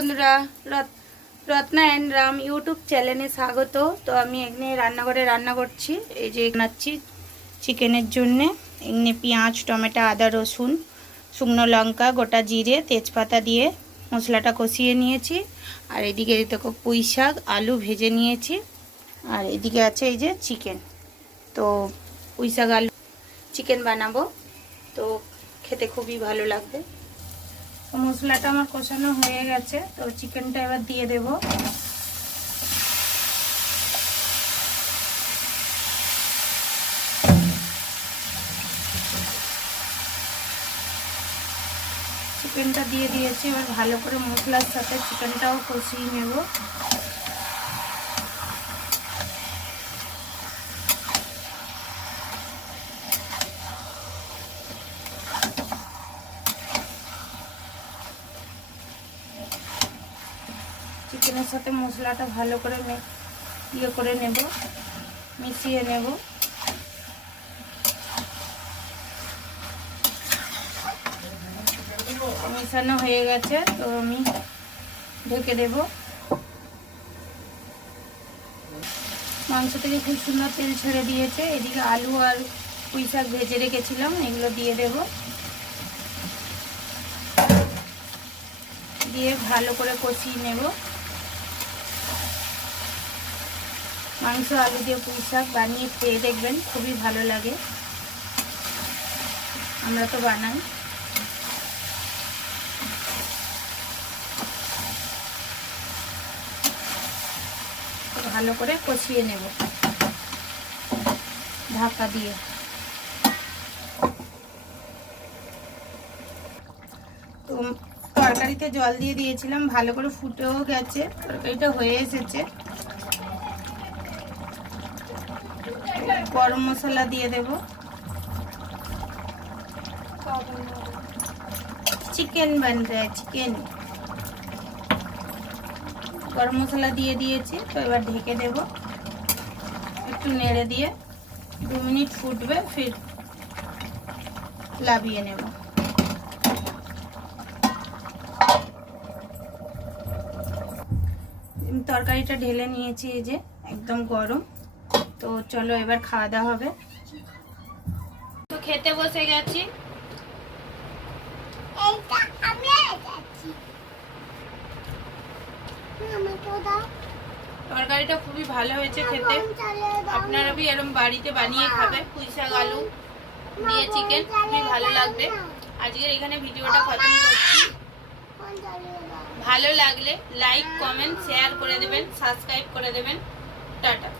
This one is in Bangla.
বন্ধুরা, রত্না অ্যান্ড রাম ইউটিউব চ্যানেলে স্বাগত। তো আমি এখানে রান্নাঘরে রান্না করছি। এই যে বানাচ্ছি চিকেনের জন্যে। এখানে পেঁয়াজ, টমেটো, আদা, রসুন, শুকনো লঙ্কা, গোটা জিরে, তেজপাতা দিয়ে মশলাটা কষিয়ে নিয়েছি। আর এদিকে দেখো পুঁই শাক, আলু ভেজে নিয়েছি। আর এদিকে আছে এই যে চিকেন। তো পুঁই শাক, আলু চিকেন বানাবো, তো খেতে খুবই ভালো লাগবে। তো মশলাটা আমার কষানো হয়ে গেছে, তো চিকেনটা এবার দিয়ে দেব। চিকেনটা দিয়ে দিয়েছি, এবার ভালো করে মশলার সাথে চিকেনটাও কষিয়ে নেব। চিকেনের সাথে মশলাটা ভালো করে করে নেব, মিশিয়ে নেব। মেশানো হয়ে গেছে, তো আমি ঢেকে দেব। মাংস থেকে খুব সুন্দর তেল ছেড়ে দিয়েছে। এদিকে আলু আর পুঁই শাক ভেজে রেখেছিলাম, এগুলো দিয়ে দেব। দিয়ে ভালো করে কষিয়ে নেব। মাংস আলু দিয়ে পুঁই শাক বানিয়ে খেয়ে দেখবেন, খুবই ভালো লাগে। আমরা তো বানাই। ভালো করে কষিয়ে নেব ঢাকা দিয়ে। তো তরকারিতে জল দিয়ে দিয়েছিলাম, ভালো করে ফুটেও গেছে, তরকারিটা হয়ে এসেছে। গরম মশলা দিয়ে দেব। চিকেন বান রা চিকেন। গরম মশলা দিয়ে দিয়েছি, তো এবার ঢেকে দেব। একটু নেড়ে দিয়ে 2 মিনিট ফুটবে, ফির লাভিয়ে নেব। তরকারিটা ঢেলে নিয়েছি, এই যে একদম গরম। তো চলো এবার খাওয়া দাওয়া হবে। তো খেতে বসে গেছি। তরকারিটা খুবই ভালো হয়েছে খেতে। আপনারা भी এরকম বাড়িতে বানিয়ে খাবে। পুঁই শাক আলু দিয়ে চিকেন খুবই ভালো লাগবে। আজকের এখানে ভিডিওটা খতম করছি। ভালো লাগলে লাইক, কমেন্ট, শেয়ার করে দেবেন, সাবস্ক্রাইব করে দেবেন। টাটা।